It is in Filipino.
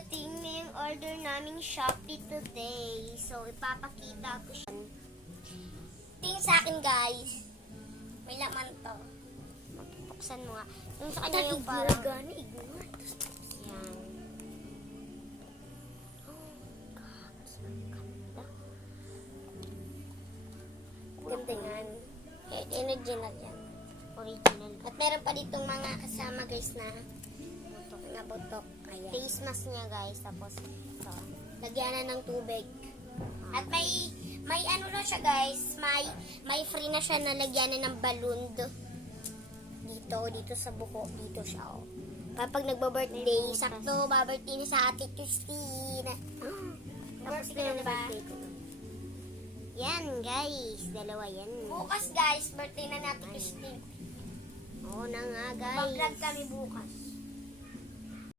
dumating na yung order naming Shopee today. So, ipapakita ko siya. Tingin sa akin, guys. May laman to. Buksan mo nga. Yung sa kanya yung parang... Yan. Oh, gosh. Ang ganda. Ganda yan. Original yan. Original. At meron pa ditong mga kasama, guys, na mga butok. Ayan. Face mask niya, guys. Tapos, ito. Lagyanan ng tubig. At may ano na siya, guys. May free na siya na lagyanan ng balloon. Dito sa buko. Dito siya, oh. Kapag nagba-birthday, sakto, ba-birthday na sa Ate Christine. Birthday na ba? Yan, guys. Dalawa yan. Bukas, guys. Birthday na natin Christine. Oo na nga, guys. Mag-vlog kami bukas.